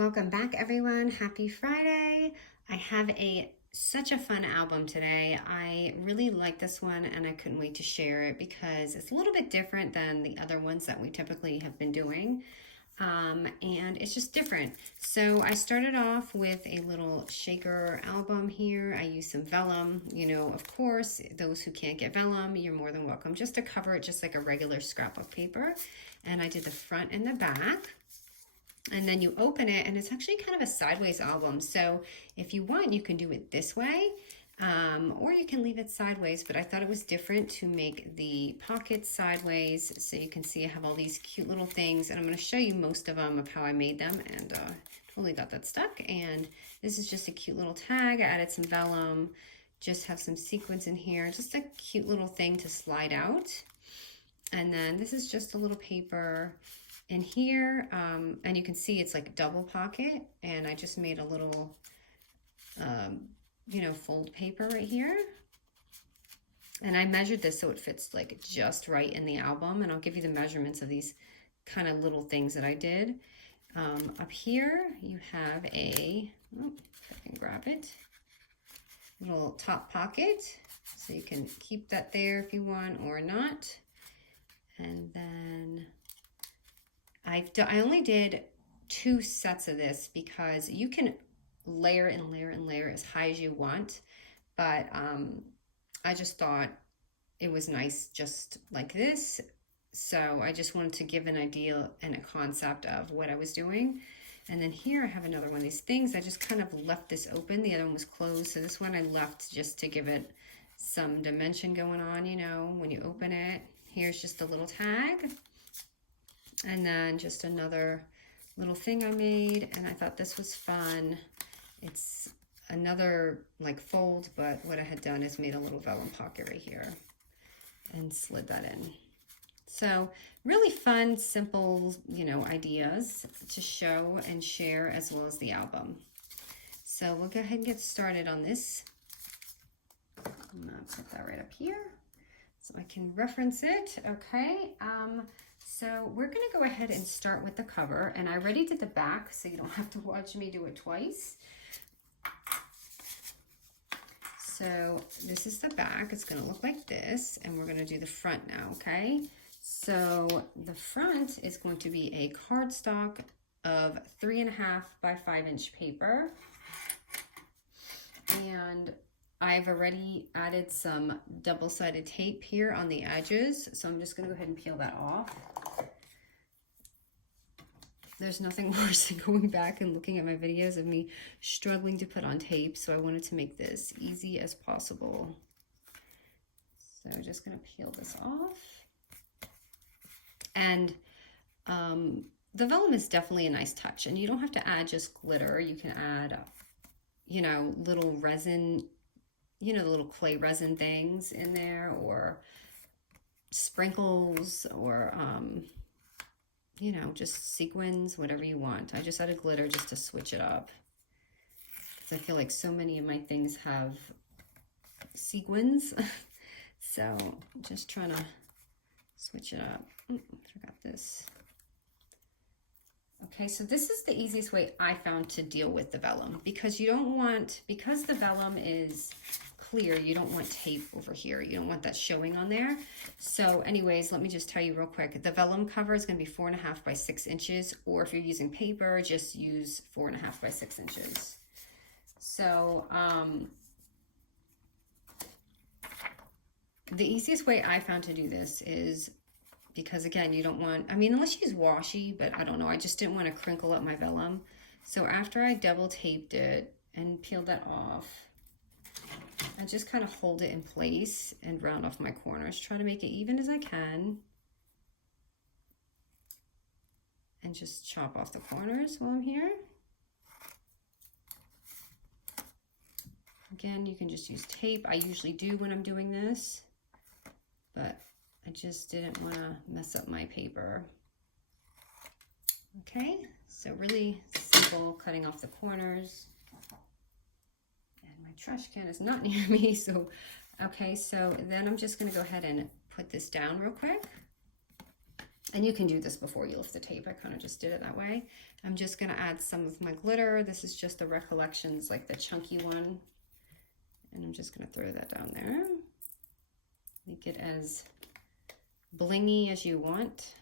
Welcome back, everyone. Happy Friday. I have such a fun album today. I really like this one and I couldn't wait to share it because it's a little bit different than the other ones that we typically have been doing. And it's just different. So I started off with a little shaker album here. I used some vellum. You know, of course, those who can't get vellum, you're more than welcome just to cover it just like a regular scrapbook paper. And I did the front and the back. And then you open it and it's actually kind of a sideways album. So if you want, you can do it this way, or you can leave it sideways, but I thought it was different to make the pockets sideways. So you can see I have all these cute little things, and I'm going to show you most of them of how I made them, and totally got that stuck. And this is just a cute little tag. I added some vellum, just have some sequins in here, just a cute little thing to slide out. And then this is just a little paper in here, and you can see it's like double pocket, and I just made a little, you know, fold paper right here. And I measured this so it fits like just right in the album, and I'll give you the measurements of these kind of little things that I did. Up here, you have a, if I can grab it, little top pocket, so you can keep that there if you want or not. And then I only did 2 sets of this because you can layer and layer and layer as high as you want, but I just thought it was nice just like this. So I just wanted to give an idea and a concept of what I was doing. And then here I have another one of these things. I just kind of left this open. The other one was closed. So this one I left just to give it some dimension going on, you know, when you open it. Here's just a little tag. And then just another little thing I made, and I thought this was fun. It's another like fold, but what I had done is made a little vellum pocket right here and slid that in. So really fun, simple, you know, ideas to show and share, as well as the album. So we'll go ahead and get started on this. I'm gonna put that right up here so I can reference it. Okay. So we're going to go ahead and start with the cover, and I already did the back, so you don't have to watch me do it twice. So this is the back. It's going to look like this, and we're going to do the front now, okay? So the front is going to be a cardstock of 3.5 by 5 inch paper, and I've already added some double-sided tape here on the edges, so I'm just going to go ahead and peel that off. There's nothing worse than going back and looking at my videos of me struggling to put on tape, so I wanted to make this easy as possible. So I'm just going to peel this off. And the vellum is definitely a nice touch, and you don't have to add just glitter. You can add, you know, little resin, you know, the little clay resin things in there, or sprinkles, or you know, just sequins, whatever you want. I just added glitter just to switch it up, because I feel like so many of my things have sequins. So just trying to switch it up. Forgot this. Okay, so this is the easiest way I found to deal with the vellum, because you don't want, because the vellum is clear, you don't want tape over here. You don't want that showing on there. So anyways, let me just tell you real quick. The vellum cover is going to be 4.5 by 6 inches, or if you're using paper, just use 4.5 by 6 inches. So the easiest way I found to do this is, because again, you don't want, I mean, unless you use washi, but I don't know, I just didn't want to crinkle up my vellum. So after I double taped it and peeled that off, I just kind of hold it in place and round off my corners. Try to make it even as I can. And just chop off the corners while I'm here. Again, you can just use tape. I usually do when I'm doing this, but I just didn't want to mess up my paper. Okay, so really simple, cutting off the corners. And my trash can is not near me, so okay, so then I'm just going to go ahead and put this down real quick. And you can do this before you lift the tape. I kind of just did it that way. I'm just going to add some of my glitter. This is just the Recollections, like the chunky one. And I'm just going to throw that down there. Make it as blingy as you want.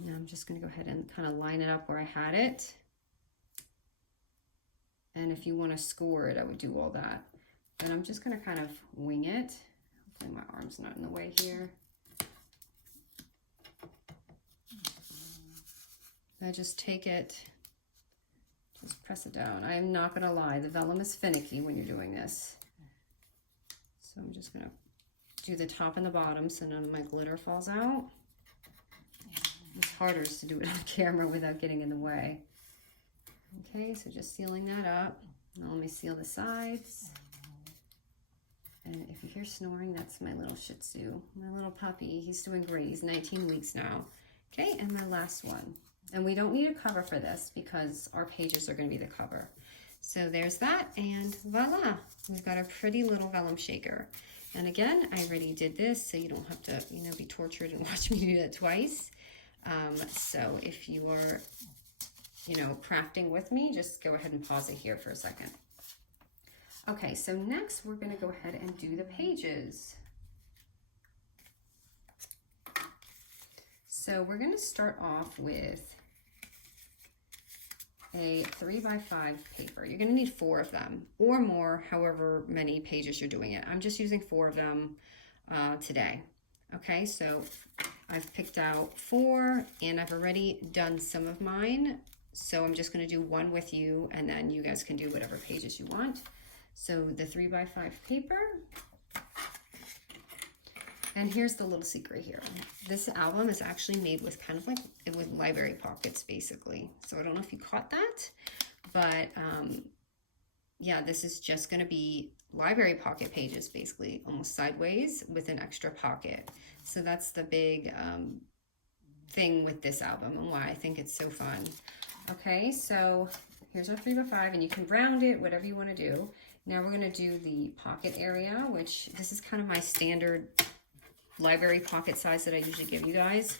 Now I'm just going to go ahead and kind of line it up where I had it. And if you want to score it, I would do all that. But I'm just going to kind of wing it. Hopefully my arm's not in the way here. I just take it, just press it down. I am not going to lie, the vellum is finicky when you're doing this. So I'm just going to do the top and the bottom so none of my glitter falls out. It's harder to do it on camera without getting in the way. Okay, so just sealing that up. Now let me seal the sides. And if you hear snoring, that's my little Shih Tzu, my little puppy. He's doing great. He's 19 weeks now. Okay, and my last one. And we don't need a cover for this because our pages are going to be the cover. So there's that, and voila, we've got a pretty little vellum shaker. And again, I already did this, so you don't have to, you know, be tortured and watch me do that twice. So if you are, you know, crafting with me, just go ahead and pause it here for a second. Okay, so next we're going to go ahead and do the pages. So we're going to start off with a 3x5 paper. You're going to need 4 of them or more, however many pages you're doing it. I'm just using 4 of them today. Okay, so I've picked out 4 and I've already done some of mine. So I'm just going to do one with you and then you guys can do whatever pages you want. So the 3x5 paper. And here's the little secret here. This album is actually made with kind of like, with library pockets basically. So I don't know if you caught that, but yeah, this is just gonna be library pocket pages basically, almost sideways with an extra pocket. So that's the big thing with this album and why I think it's so fun. Okay, so here's our 3x5 and you can round it, whatever you wanna do. Now we're gonna do the pocket area, which this is kind of my standard library pocket size that I usually give you guys,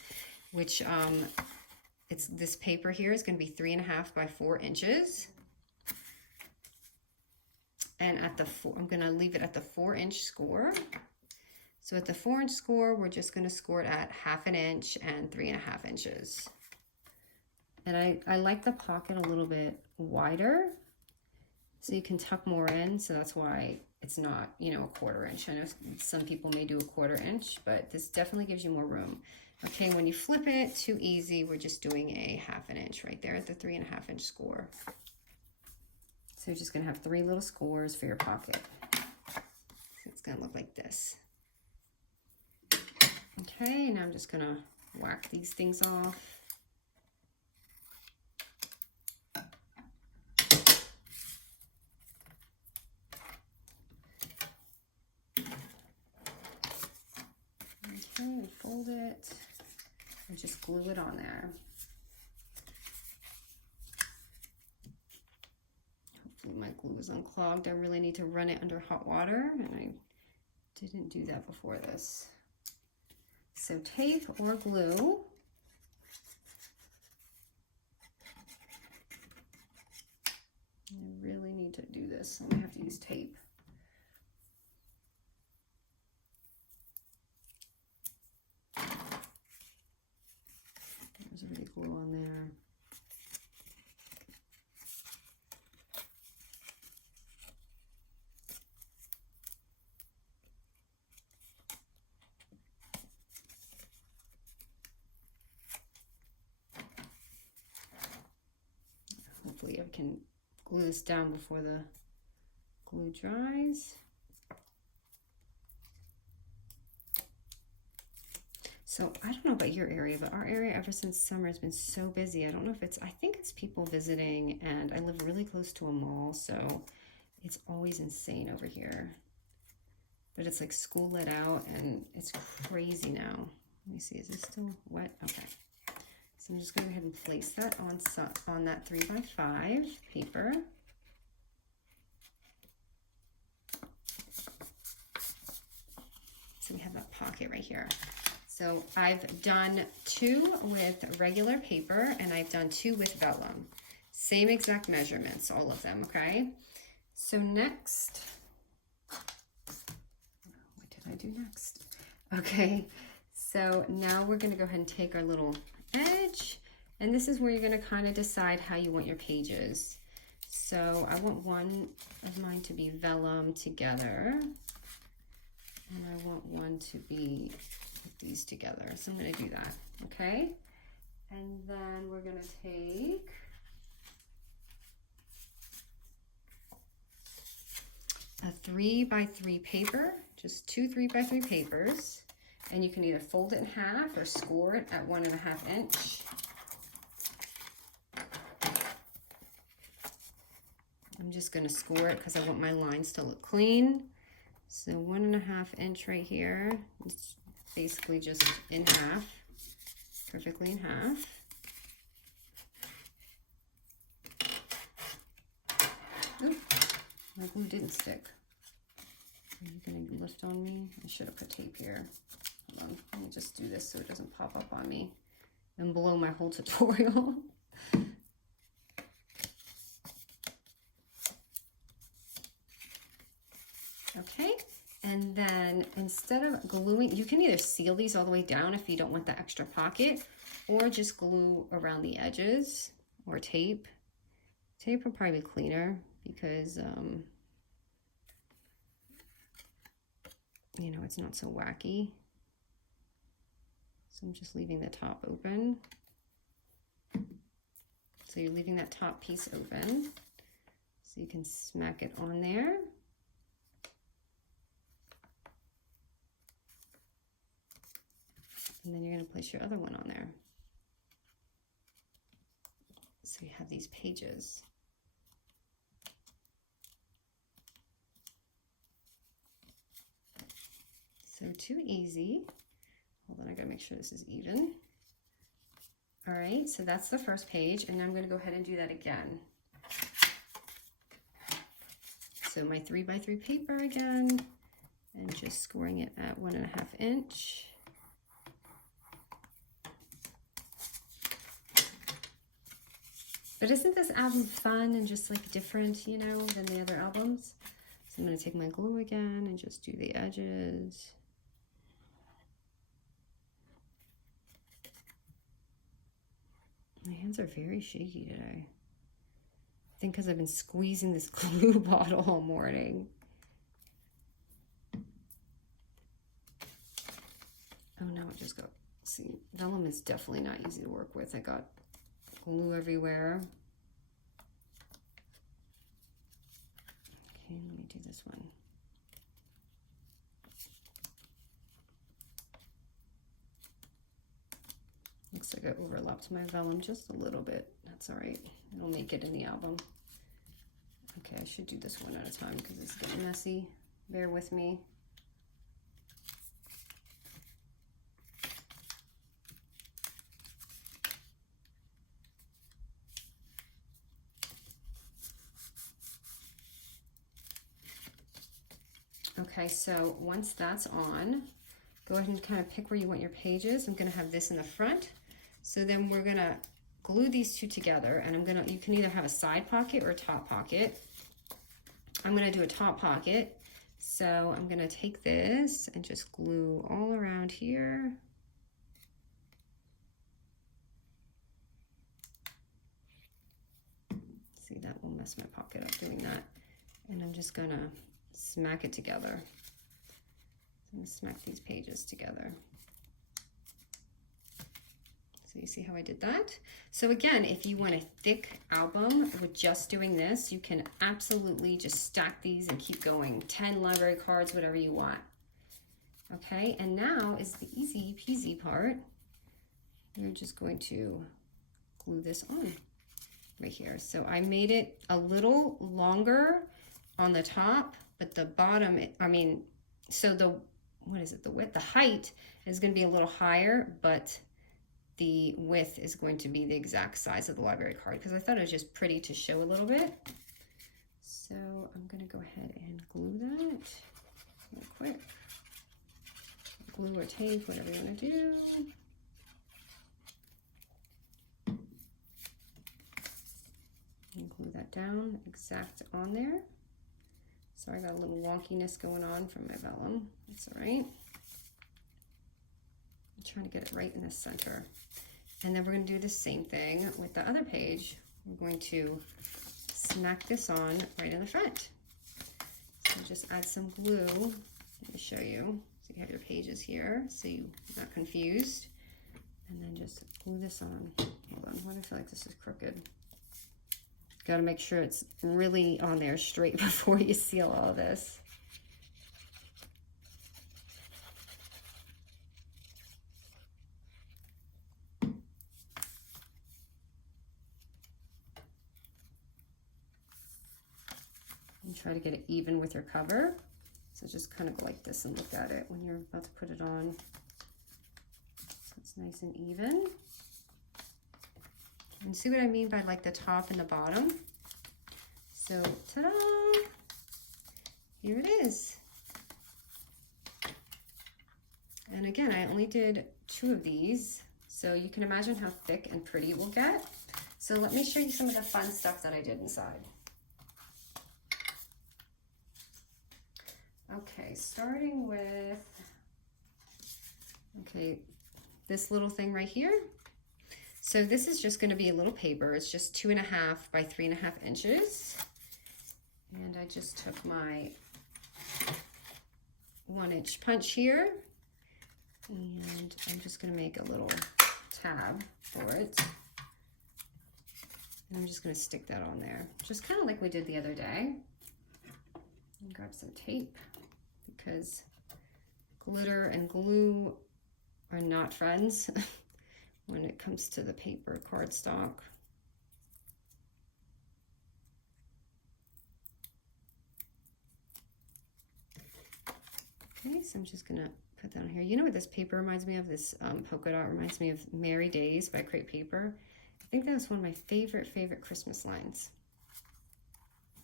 which it's this paper here is going to be 3.5 by 4 inches. And at the I'm going to leave it at the 4-inch score. So at the 4-inch score, we're just going to score it at 1/2 inch and 3.5 inches. And I like the pocket a little bit wider so you can tuck more in. So that's why it's not, you know, a 1/4 inch. I know some people may do a 1/4 inch, but this definitely gives you more room. Okay, when you flip it, too easy. We're just doing a 1/2 inch right there at the 3.5 inch score. So you're just gonna have 3 little scores for your pocket. So it's gonna look like this. Okay, now I'm just gonna whack these things off. Okay, fold it and just glue it on there. Hopefully my glue is unclogged. I really need to run it under hot water and I didn't do that before this. So tape or glue. I really need to do this. I'm gonna have to use tape. There's a bit of glue on there. Hopefully I can glue this down before the glue dries. So I don't know about your area, but our area ever since summer has been so busy. I don't know if it's, I think it's people visiting, and I live really close to a mall, so it's always insane over here. But it's like school let out and it's crazy now. Let me see, is this still wet? Okay. So I'm just going to go ahead and place that on that 3x5 paper. So we have that pocket right here. So I've done 2 with regular paper and I've done 2 with vellum. Same exact measurements, all of them, okay? So next, what did I do next? Okay, so now we're gonna go ahead and take our little edge, and this is where you're gonna kind of decide how you want your pages. So I want one of mine to be vellum together, and I want one to be these together. So I'm gonna do that, okay? And then we're gonna take a 3x3 paper, just 2 3x3 papers, and you can either fold it in half or score it at 1.5 inch. I'm just gonna score it because I want my lines to look clean. So 1.5 inch right here. It's basically just in half, perfectly in half. Ooh, my glue didn't stick. Are you gonna lift on me? I should have put tape here. Hold on, let me just do this so it doesn't pop up on me and blow my whole tutorial. Okay, and then instead of gluing, you can either seal these all the way down if you don't want the extra pocket, or just glue around the edges, or tape. Tape will probably be cleaner because, you know, it's not so wacky. So I'm just leaving the top open. So you're leaving that top piece open, so you can smack it on there. And then you're going to place your other one on there. So you have these pages. So too easy. Hold on, I gotta make sure this is even. All right, so that's the first page, and I'm gonna go ahead and do that again. So my 3x3 paper again, and just scoring it at 1.5 inch. But isn't this album fun and just like different, you know, than the other albums? So I'm gonna take my glue again and just do the edges. My hands are very shaky today. I think because I've been squeezing this glue bottle all morning. Oh, now it just got, see, vellum is definitely not easy to work with. I got glue everywhere. Okay, let me do this one. Looks like I overlapped my vellum just a little bit. That's all right. It'll make it in the album. Okay, I should do this one at a time because it's getting messy. Bear with me. Okay, so once that's on, go ahead and kind of pick where you want your pages. I'm gonna have this in the front. So then we're gonna glue these two together, and you can either have a side pocket or a top pocket. I'm gonna do a top pocket. So I'm gonna take this and just glue all around here. See, that will mess my pocket up doing that. And I'm just gonna smack it together. I'm gonna smack these pages together. So you see how I did that? So again, if you want a thick album with just doing this, you can absolutely just stack these and keep going. 10 library cards, whatever you want. Okay, and now is the easy peasy part. You're just going to glue this on right here. So I made it a little longer on the top, but the bottom, so the, what is it, the width, the height is going to be a little higher, but the width is going to be the exact size of the library card because I thought it was just pretty to show a little bit. So I'm going to go ahead and glue that real quick. glue or tape, whatever you want to do. And glue that down exact on there. Sorry, I got a little wonkiness going on from my vellum. That's all right. I'm trying to get it right in the center. And then we're going to do the same thing with the other page. We're going to smack this on right in the front. So just add some glue. Let me show you. So you have your pages here, so you're not confused. And then just glue this on. Hold on, why do I feel like this is crooked? Got to make sure it's really on there straight before you seal all of this. And try to get it even with your cover. So just kind of go like this and look at it when you're about to put it on. So it's nice and even. And see what I mean by like the top and the bottom? So, ta-da! Here it is. And again, I only did 2 of these, so you can imagine how thick and pretty it will get. So let me show you some of the fun stuff that I did inside. Okay, starting with, okay, this little thing right here. So this is just going to be a little paper. It's just 2.5 by 3.5 inches. And I just took my 1-inch punch here. And I'm just going to make a little tab for it. And I'm just going to stick that on there. Just kind of like we did the other day. And grab some tape because glitter and glue are not friends. When it comes to the paper cardstock. Okay, so I'm just gonna put that on here. You know what this paper reminds me of? This polka dot reminds me of Merry Days by Crepe Paper. I think that was one of my favorite Christmas lines.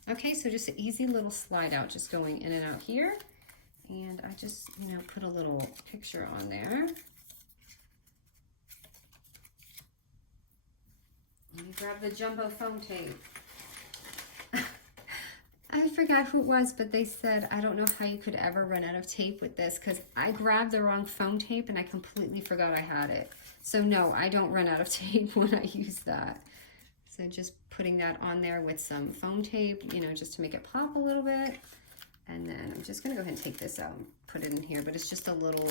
Okay, so just an easy little slide out, just going in and out here. And I just, you know, put a little picture on there. Let me grab the jumbo foam tape. I forgot who it was, but they said, I don't know how you could ever run out of tape with this because I grabbed the wrong foam tape and I completely forgot I had it. So no, I don't run out of tape when I use that. So just putting that on there with some foam tape, you know, just to make it pop a little bit. And then I'm just gonna go ahead and take this out and put it in here, but it's just a little,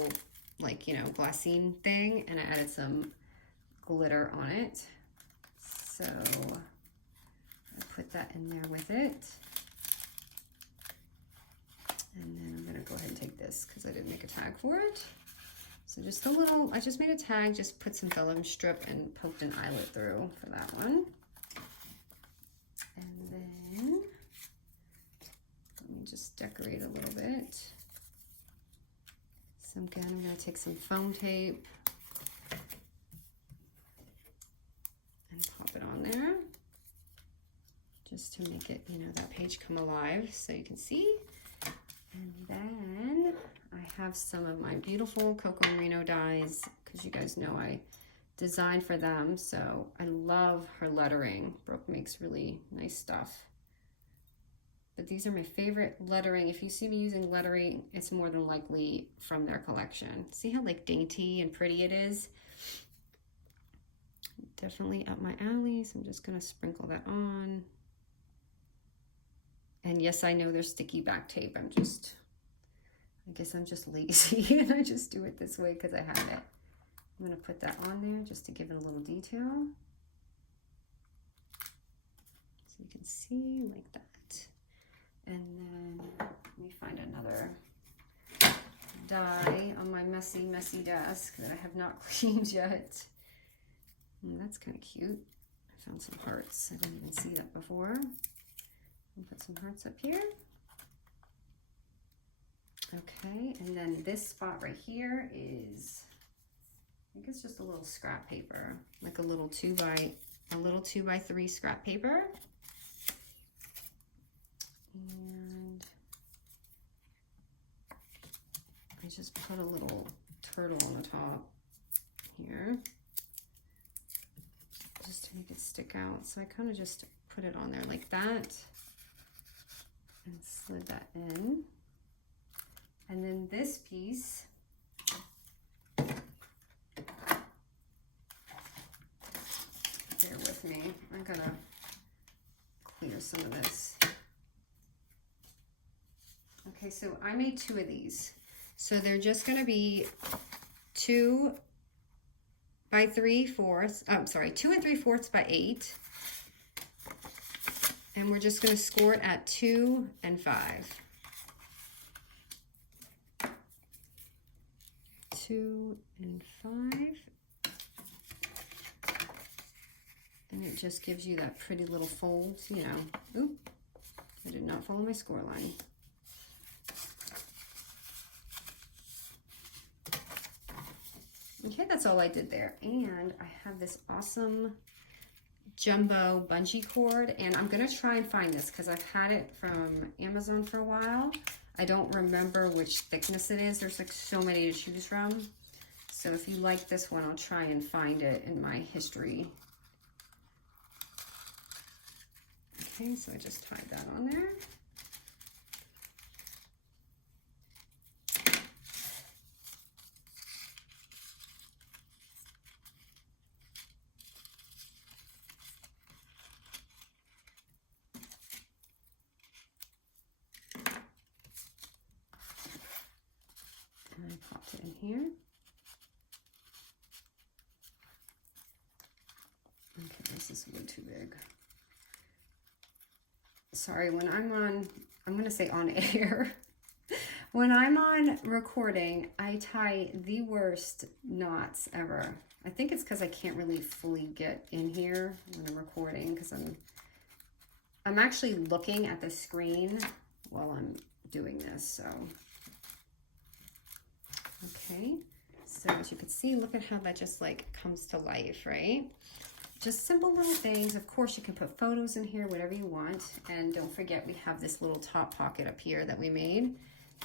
like, you know, glassine thing, and I added some glitter on it. So I put that in there with it. And then I'm gonna go ahead and take this because I didn't make a tag for it. So just a little, I just made a tag, just put some vellum strip and poked an eyelet through for that one. And then, let me just decorate a little bit. So again, I'm gonna take some foam tape and pop it on there just to make it, you know, that page come alive so you can see. And then I have some of my beautiful Cocoa Merino dies because you guys know I designed for them. So I love her lettering. Brooke makes really nice stuff. But these are my favorite lettering. If you see me using lettering, it's more than likely from their collection. See how like dainty and pretty it is? Definitely up my alley, so I'm just gonna sprinkle that on. And yes, I know there's sticky back tape. I guess I'm just lazy and I just do it this way because I have it. I'm gonna put that on there just to give it a little detail. So you can see like that. And then let me find another die on my messy desk that I have not cleaned yet. And that's kind of cute. I found some hearts. I didn't even see that before. I'll put some hearts up here. Okay, and then this spot right here is, I think it's just a little scrap paper, like a little 2 by 3 scrap paper. And I just put a little turtle on the top here, just to make it stick out. So I kind of just put it on there like that and slid that in. And then this piece, bear with me, I'm gonna clear some of this. Okay, so I made 2 of these. So they're just gonna be 2 by 3/4, I'm sorry, 2 3/4 by 8. And we're just gonna score it at 2 and 5. 2 and 5. And it just gives you that pretty little fold, you know. Oop, I did not follow my score line. Okay, that's all I did there. And I have this awesome jumbo bungee cord, and I'm gonna try and find this because I've had it from Amazon for a while. I don't remember which thickness it is. There's like so many to choose from. So if you like this one, I'll try and find it in my history. Okay, so I just tied that on there. And I popped it in here. Okay, this is way too big. Sorry, when I'm on, I'm gonna say on air. When I'm on recording, I tie the worst knots ever. I think it's because I can't really fully get in here when I'm recording because I'm actually looking at the screen while I'm doing this, so. Okay, so as you can see, look at how that just like comes to life, right? Just simple little things. Of course, you can put photos in here, whatever you want. And don't forget, we have this little top pocket up here that we made.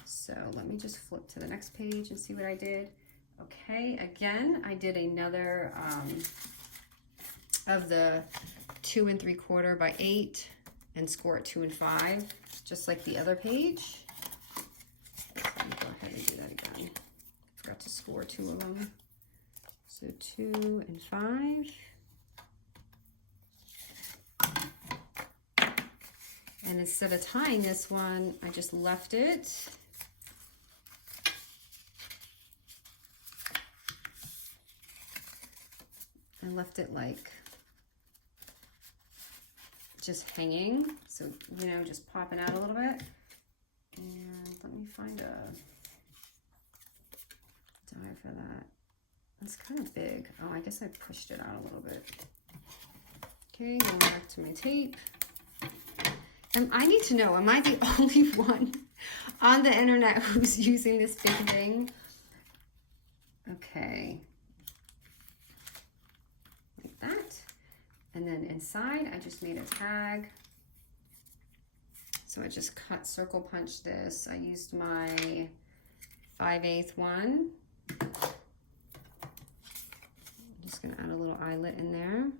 So let me just flip to the next page and see what I did. Okay, again, I did another of the 2 3/4 by 8 and score it 2 and 5, just like the other page. So let me go ahead and do that again. Forgot to score 2 of them. So 2 and 5. And instead of tying this one, I just left it. I left it like just hanging. So, you know, just popping out a little bit. And let me find a die for that. It's kind of big. Oh, I guess I pushed it out a little bit. Okay, going back to my tape. And I need to know, am I the only one on the internet who's using this big thing? Okay. Like that. And then inside, I just made a tag. So I just cut circle punch this. I used my 5/8 one. I'm just gonna add a little eyelet in there.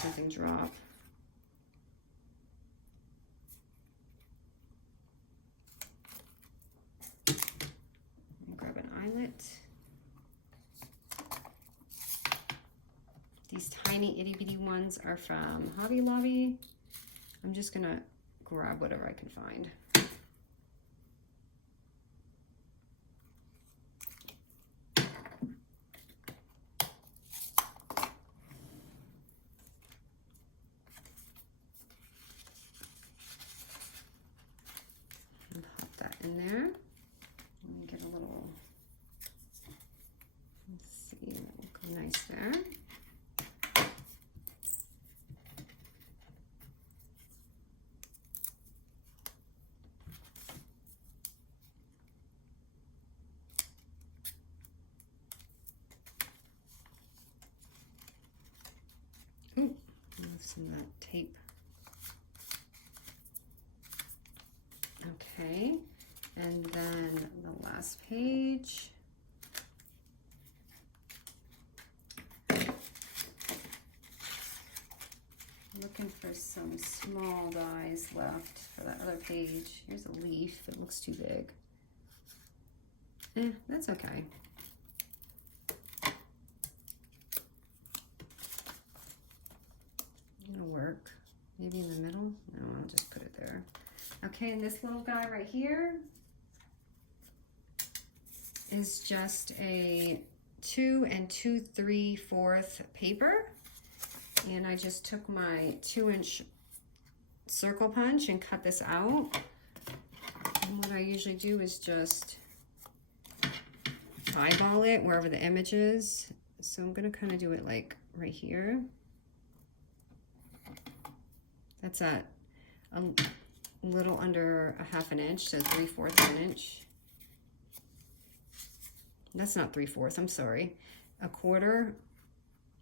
Something drop. Grab an eyelet. These tiny itty bitty ones are from Hobby Lobby. I'm just gonna grab whatever I can find. In there. Let me get a little, let's see, that will go nice there. Ooh, I have some of that tape. Okay, and then the last page. Looking for some small dies left for that other page. Here's a leaf. It looks too big. That's okay. It'll work. Maybe in the middle? No, I'll just put it there. Okay, and this little guy right here is just a 2 2/3 paper. And I just took my 2-inch circle punch and cut this out. And what I usually do is just eyeball it wherever the image is. So I'm gonna kind of do it like right here. That's at a little under a 1/2 inch, so 3/4 inch. That's not 3/4, I'm sorry. 1/4.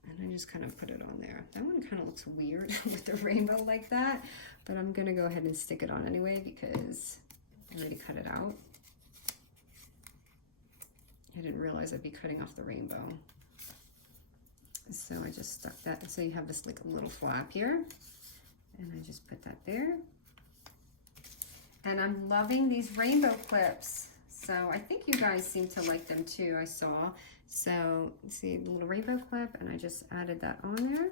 And I just kind of put it on there. That one kind of looks weird with the rainbow like that, but I'm gonna go ahead and stick it on anyway because I already cut it out. I didn't realize I'd be cutting off the rainbow. So I just stuck that, so you have this like a little flap here, and I just put that there. And I'm loving these rainbow clips. So I think you guys seem to like them too, I saw. So see the little rainbow clip, and I just added that on there.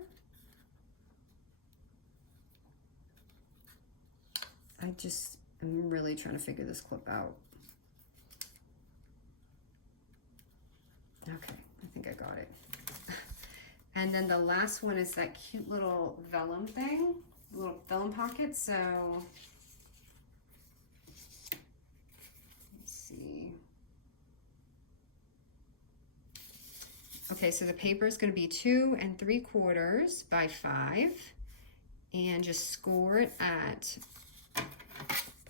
I just am really trying to figure this clip out. Okay, I think I got it. And then the last one is that cute little vellum thing, little vellum pocket. So let's see. Okay, so the paper is going to be 2 3/4 by 5, and just score it at,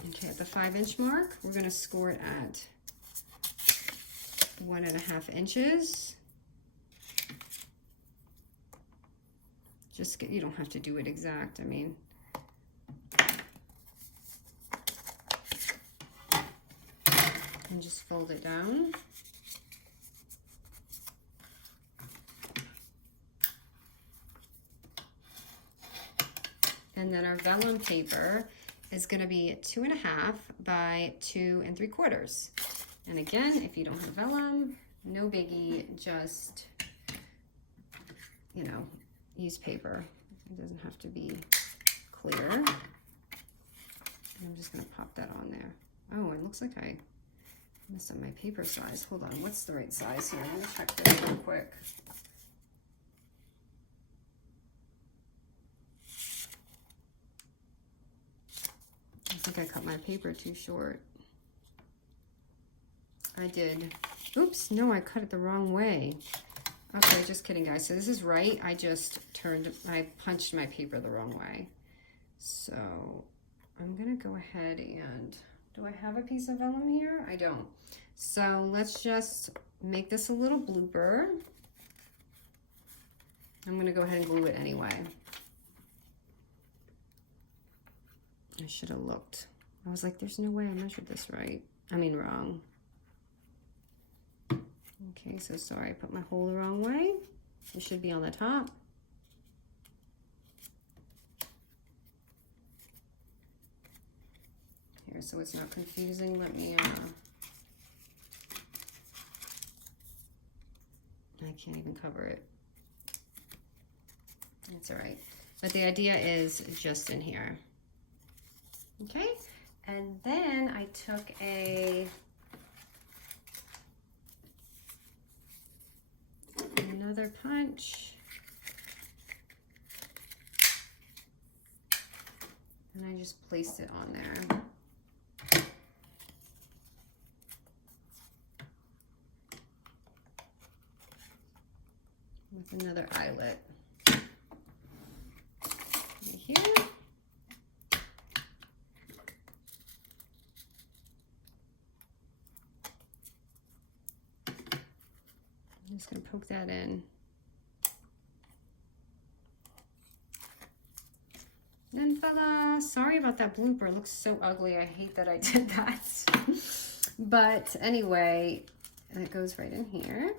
okay, at the 5-inch mark. We're going to score it at 1.5 inches. Just get, you don't have to do it exact. I mean, and just fold it down. And then our vellum paper is going to be 2.5 by 2 3/4. And again, if you don't have vellum, no biggie, just, you know, use paper. It doesn't have to be clear. And I'm just going to pop that on there. Oh, it looks like I messed up my paper size. Hold on, what's the right size here? Let me check this real quick. I think I cut my paper too short. I did. Oops, no, I cut it the wrong way. Okay, just kidding, guys. So this is right. I punched my paper the wrong way. So I'm gonna go ahead and, do I have a piece of vellum here? I don't. So let's just make this a little blooper. I'm gonna go ahead and glue it anyway. I should have looked. I was like, there's no way I measured this right. I mean, wrong. Okay, so sorry, I put my hole the wrong way. It should be on the top. Here, so it's not confusing, let me, I can't even cover it. It's all right. But the idea is just in here. Okay, and then I took another punch, and I just placed it on there. With another eyelet right here. I'm just going to poke that in. And fella. Sorry about that blooper. It looks so ugly. I hate that I did that. But anyway, that goes right in here.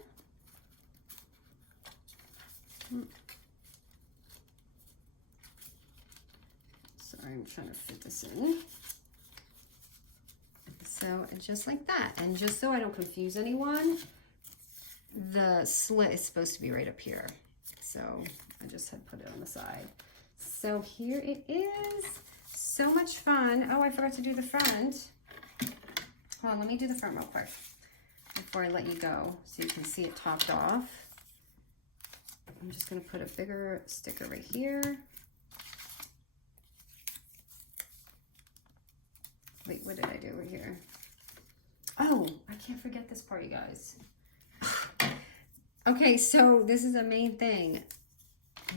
Sorry, I'm trying to fit this in. So, and just like that. And just so I don't confuse anyone, the slit is supposed to be right up here. So I just had put it on the side. So here it is. So much fun. Oh, I forgot to do the front. Hold on, let me do the front real quick before I let you go so you can see it topped off. I'm just going to put a bigger sticker right here. Wait, what did I do right here? Oh, I can't forget this part, you guys. Okay, so this is the main thing.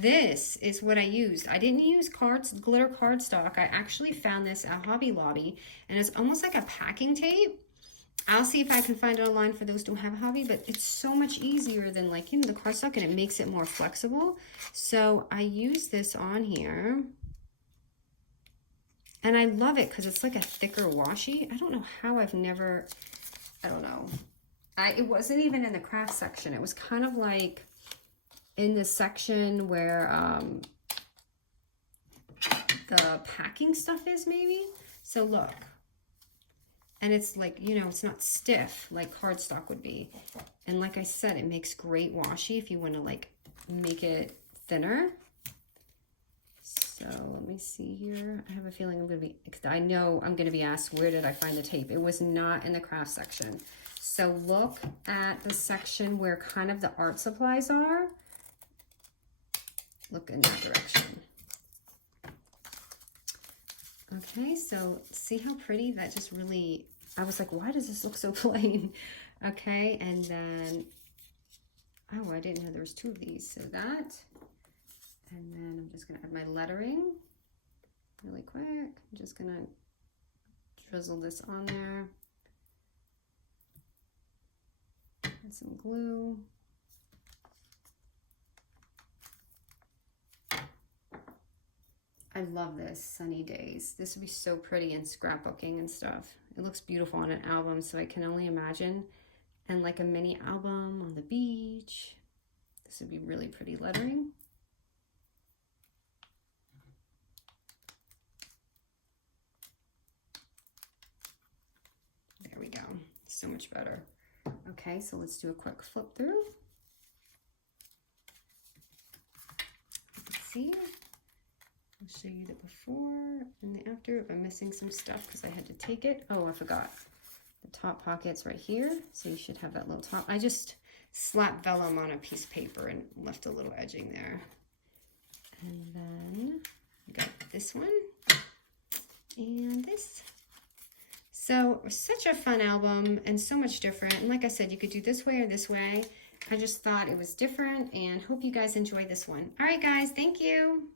This is what I used. I didn't use glitter cardstock. I actually found this at Hobby Lobby, and it's almost like a packing tape. I'll see if I can find it online for those who don't have a hobby, but it's so much easier than, like, you know, the cardstock, and it makes it more flexible. So I use this on here, and I love it because it's like a thicker washi. I don't know how I've never, I don't know. It wasn't even in the craft section. It was kind of like in the section where the packing stuff is, maybe. So look. And it's like, you know, it's not stiff like cardstock would be. And like I said, it makes great washi if you want to, like, make it thinner. So let me see here. I have a feeling I know I'm going to be asked, where did I find the tape? It was not in the craft section. So look at the section where kind of the art supplies are. Look in that direction. Okay, so see how pretty that just really, I was like, why does this look so plain? Okay, and then, oh, I didn't know there was two of these. So that, and then I'm just gonna add my lettering really quick. I'm just gonna drizzle this on there. And some glue. I love this, sunny days. This would be so pretty in scrapbooking and stuff. It looks beautiful on an album, so I can only imagine. And like a mini album on the beach. This would be really pretty lettering. There we go, so much better. Okay, so let's do a quick flip through. Let's see. I'll show you the before and the after. If I'm missing some stuff because I had to take it. Oh, I forgot. The top pocket's right here. So you should have that little top. I just slapped vellum on a piece of paper and left a little edging there. And then we got this one and this. So such a fun album and so much different. And like I said, you could do this way or this way. I just thought it was different and hope you guys enjoy this one. All right, guys, thank you.